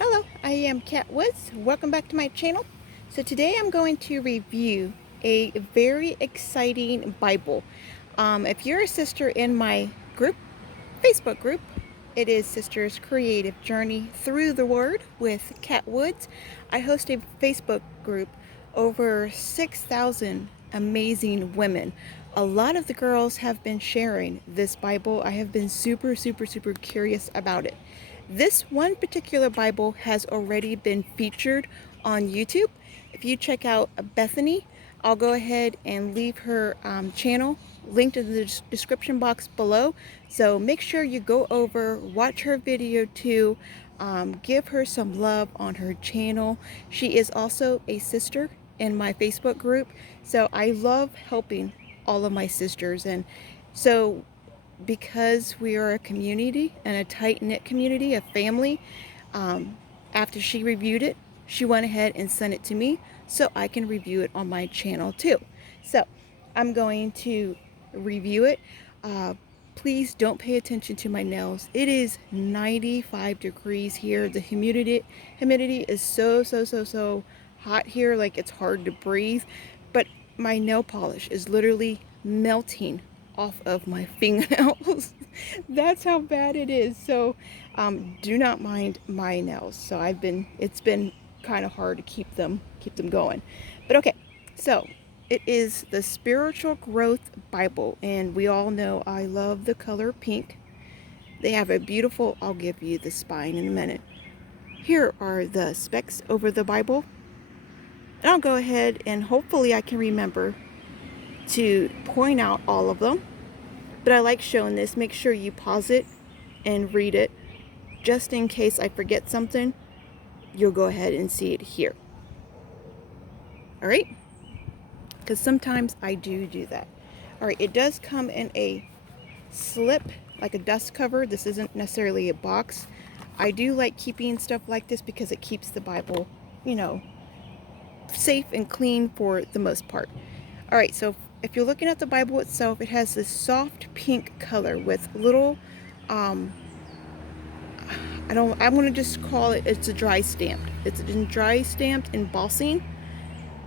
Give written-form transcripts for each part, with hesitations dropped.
Hello, I am Kat Woods. Welcome back to my channel. So today I'm going to review a very exciting Bible. If you're a sister in my group, Facebook group, it is Sisters Creative Journey Through the Word with Kat Woods. I host a Facebook group, over 6,000 amazing women. A lot of the girls have been sharing this Bible. I have been super curious about it. This one particular Bible has already been featured on YouTube. If you check out Bethany, I'll go ahead and leave her channel linked in the description box below. So make sure you go over, watch her video too, give her some love on her channel. She is also a sister in my Facebook group. So I love helping all of my sisters. And so because we are a community and a tight-knit community, a family, um, after she reviewed it, she went ahead and sent it to me so I can review it on my channel too. So I'm going to review it. Uh, Please don't pay attention to my nails. It is 95 degrees here. The humidity is so hot here, like it's hard to breathe. But my nail polish is literally melting off of my fingernails. That's how bad it is. So do not mind my nails. So it's been kind of hard to keep them going. But okay, so it is the Spiritual Growth Bible, and we all know I love the color pink. They have a beautiful, I'll give you the spine in a minute. Here are the specs over the Bible. And I'll go ahead and hopefully I can remember to point out all of them. But I like showing this. Make sure you pause it and read it. Just in case I forget something, you'll go ahead and see it here. All right? Because sometimes I do that. All right, it does come in a slip, like a dust cover. This isn't necessarily a box. I do like keeping stuff like this because it keeps the Bible, safe and clean for the most part. All right, so if you're looking at the Bible itself, it has this soft pink color with little, I'm going to just call it, it's a dry stamped. It's a dry stamped embossing,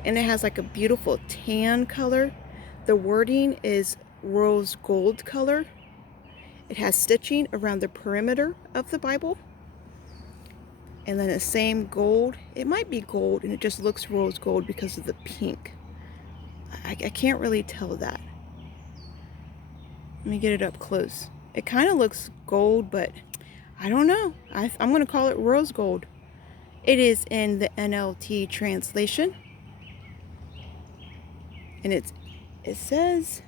and it has like a beautiful tan color. The wording is rose gold color. It has stitching around the perimeter of the Bible. And then the same gold. It might be gold and it just looks rose gold because of the pink. I can't really tell that. Let me get it up close. It kind of looks gold, but I don't know. I'm going to call it rose gold. It is in the NLT translation. And it says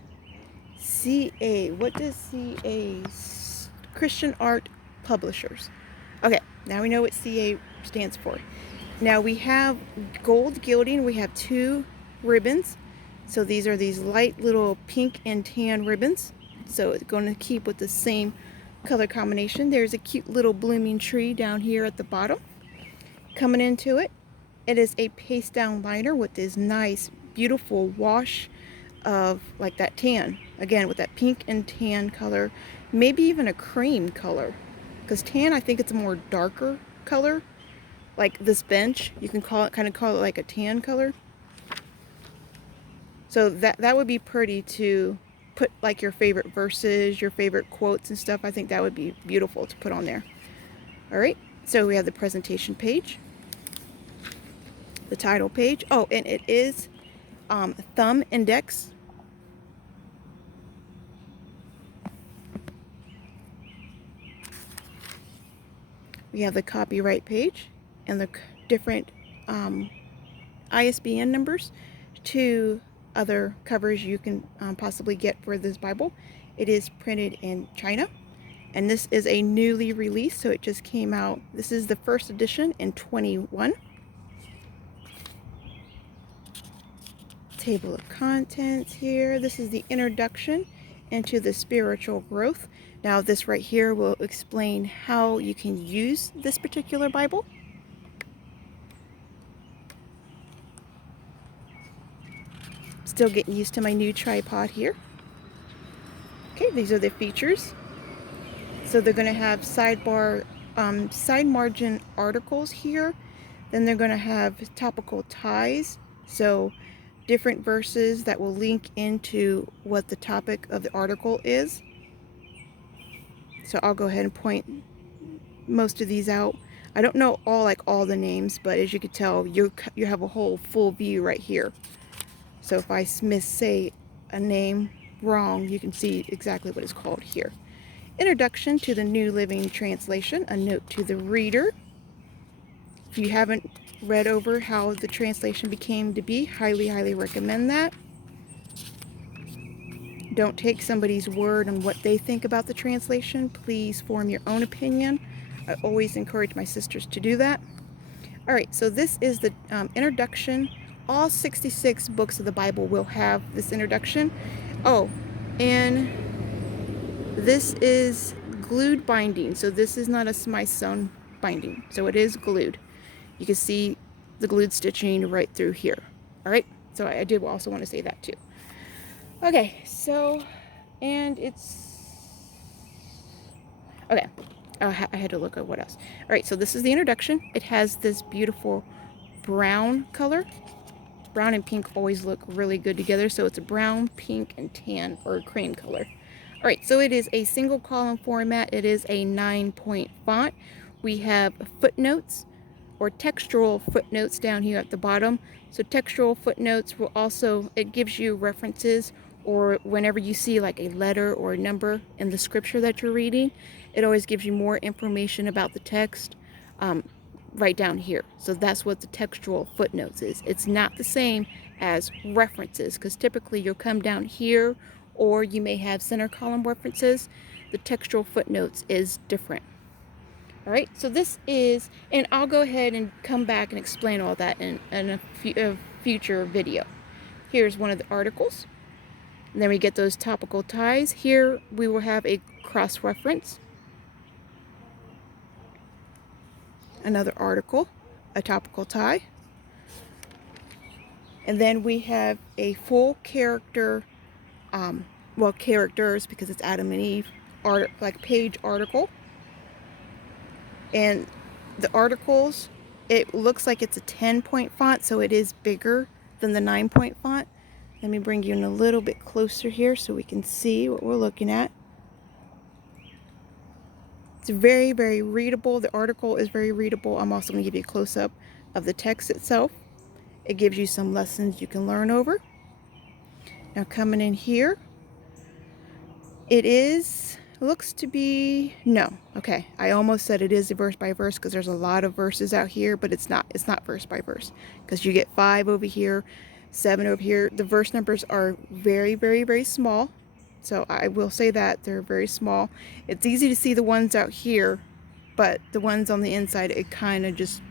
CA. What does CA? Christian Art Publishers. Okay, now we know what CA stands for. Now we have gold gilding. We have two ribbons. So these are these light little pink and tan ribbons. So it's going to keep with the same color combination. There's a cute little blooming tree down here at the bottom. Coming into it, it is a paste down liner with this nice, beautiful wash of like that tan. Again, with that pink and tan color, maybe even a cream color. Because tan, I think it's a more darker color. Like this bench, you can call it like a tan color. So that would be pretty to put like your favorite verses, your favorite quotes and stuff. I think that would be beautiful to put on there. All right, so we have the presentation page, the title page. Oh, and it is thumb index. We have the copyright page and the different ISBN numbers to other covers you can possibly get for this Bible. It is printed in China, and this is a newly released, so it just came out. This is the first edition in 21. Table of contents here. This is the introduction into the spiritual growth. Now this right here will explain how you can use this particular Bible. Still getting used to my new tripod here. Okay, these are the features. So they're going to have sidebar side margin articles here. Then they're going to have topical ties, so different verses that will link into what the topic of the article is. So I'll go ahead and point most of these out. I don't know all the names, but as you can tell, you have a whole full view right here. So if I say a name wrong, you can see exactly what it's called here. Introduction to the New Living Translation, a note to the reader. If you haven't read over how the translation became to be, highly recommend that. Don't take somebody's word on what they think about the translation. Please form your own opinion. I always encourage my sisters to do that. All right, so this is the introduction. All 66 books of the Bible will have this introduction. Oh, and this is glued binding. So this is not a Smyth sewn binding. So it is glued. You can see the glued stitching right through here. All right, so I did also want to say that too. Okay, so, and it's, okay, I had to look at what else. All right, so this is the introduction. It has this beautiful brown color. Brown and pink always look really good together, so it's a brown, pink, and tan, or cream color. All right, so it is a single column format. It is a 9-point font. We have footnotes or textual footnotes down here at the bottom. So textual footnotes will also, it gives you references, or whenever you see like a letter or a number in the scripture that you're reading, it always gives you more information about the text right down here. So that's what the textual footnotes is. It's not the same as references, because typically you'll come down here, or you may have center column references. The textual footnotes is different. All right, so this is, and I'll go ahead and come back and explain all that in a future video. Here's one of the articles. And then we get those topical ties. Here we will have a cross-reference. Another article, a topical tie. And then we have a full character, well, characters, because it's Adam and Eve, page article. And the articles, it looks like it's a 10-point font, so it is bigger than the 9-point font. Let me bring you in a little bit closer here so we can see what we're looking at. It's very readable. The article is very readable. I'm also going to give you a close-up of the text itself. It gives you some lessons you can learn over. Now coming in here, looks to be, no, okay, I almost said it is a verse by verse, because there's a lot of verses out here, but it's not verse by verse, because you get 5 over here, 7 over here. The verse numbers are very small, so I will say that they're very small. It's easy to see the ones out here, but the ones on the inside, it kind of just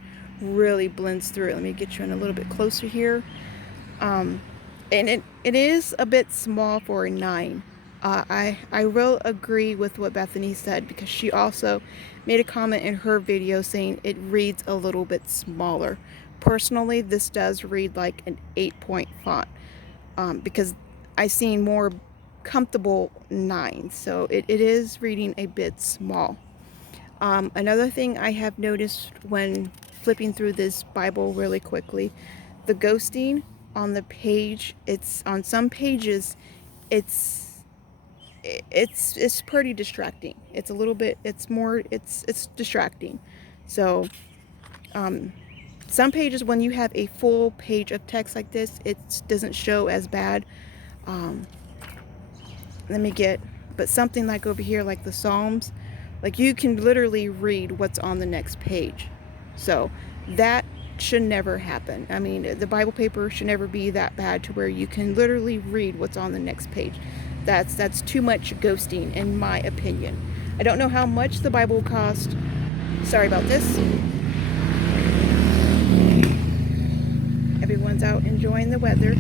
really blends through. Let me get you in a little bit closer here. And it is a bit small for a 9. I will agree with what Bethany said, because she also made a comment in her video saying it reads a little bit smaller. Personally, this does read like an 8-point font, because I've seen more comfortable 9s, so it is reading a bit small. Another thing I have noticed when flipping through this Bible really quickly, the ghosting on the page, it's on some pages, it's pretty distracting. It's a little bit, it's distracting. So some pages, when you have a full page of text like this, it doesn't show as bad. But something like over here, like the Psalms, like you can literally read what's on the next page. So that should never happen. I mean, the Bible paper should never be that bad to where you can literally read what's on the next page. That's too much ghosting, in my opinion. I don't know how much the Bible will cost. Sorry about this. Everyone's out enjoying the weather.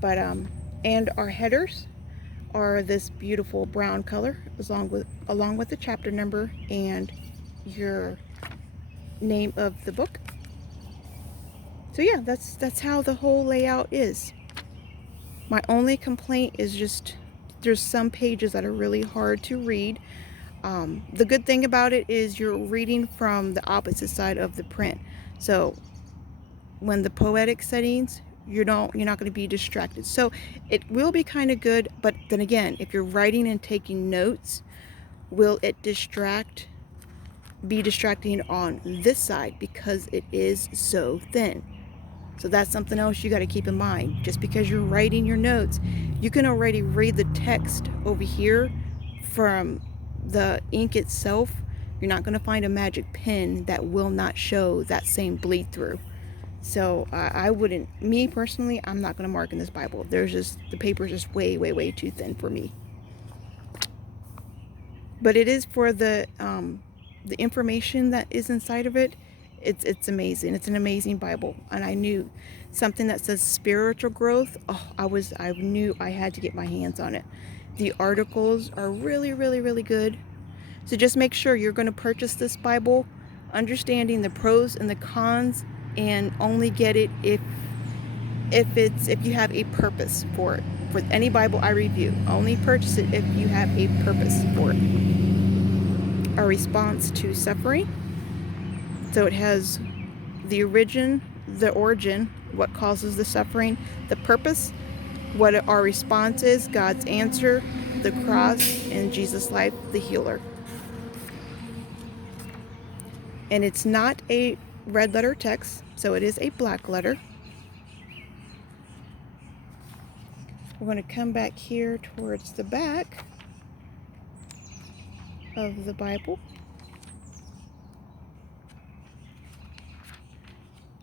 But and our headers are this beautiful brown color, along with the chapter number and your name of the book. So yeah, that's how the whole layout is. My only complaint is just there's some pages that are really hard to read. The good thing about it is you're reading from the opposite side of the print. So when the poetic settings, you're not going to be distracted. So it will be kind of good, but then again, if you're writing and taking notes, will it be distracting on this side because it is so thin? So that's something else you got to keep in mind. Just because you're writing your notes, you can already read the text over here from the ink itself. You're not going to find a magic pen that will not show that same bleed through. So I wouldn't, me personally, I'm not going to mark in this Bible. The paper is just way, way, way too thin for me. But it is for the information that is inside of it. It's amazing. It's an amazing Bible. And I knew something that says spiritual growth. Oh, I knew I had to get my hands on it. The articles are really, really, really good. So just make sure you're going to purchase this Bible, understanding the pros and the cons, and only get it if you have a purpose for it. For any Bible I review, only purchase it if you have a purpose for it. A response to suffering. So it has the origin, what causes the suffering, the purpose, what our response is, God's answer, the cross, and Jesus' life, the healer. And it's not a red letter text, so it is a black letter. We're going to come back here towards the back of the Bible.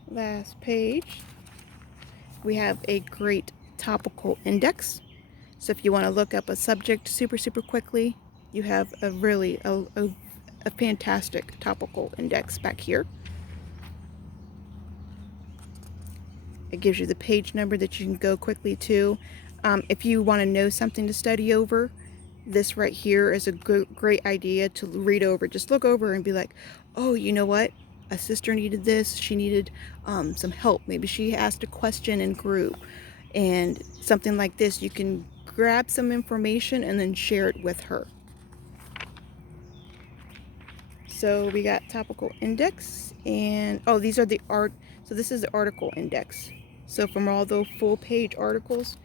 Last page. We have a great topical index. So if you want to look up a subject super, super quickly, you have a really a fantastic topical index back here. It gives you the page number that you can go quickly to. If you want to know something to study over, this right here is a great idea to read over. Just look over and be like, oh, you know what? A sister needed this. She needed some help. Maybe she asked a question in group. And something like this, you can grab some information and then share it with her. So we got topical index, and oh, these are the so this is the article index. So from all the full page articles,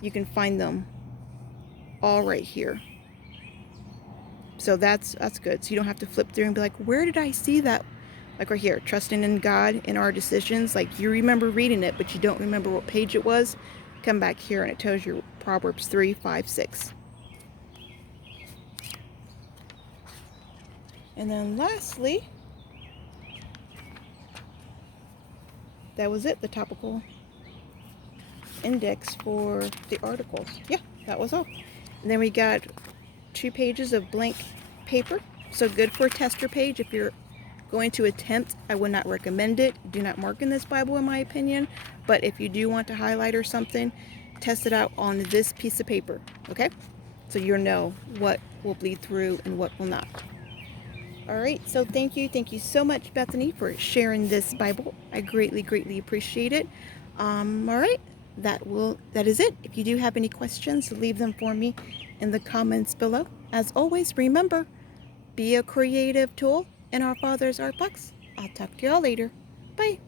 you can find them all right here. So that's good. So you don't have to flip through and be like, where did I see that? Like right here, trusting in God in our decisions. Like you remember reading it, but you don't remember what page it was. Come back here and it tells you Proverbs 3, 5, 6. And then lastly, that was it, the topical index for the articles. Yeah, that was all. And then we got 2 pages of blank paper. So good for a tester page. If you're going to attempt, I would not recommend it. Do not mark in this Bible in my opinion. But if you do want to highlight or something, test it out on this piece of paper, okay? So you'll know what will bleed through and what will not. All right, so thank you so much, Bethany, for sharing this Bible. I greatly appreciate it. All right, that is it. If you do have any questions, leave them for me in the comments below. As always, remember, be a creative tool in our Father's art box. I'll talk to y'all later. Bye.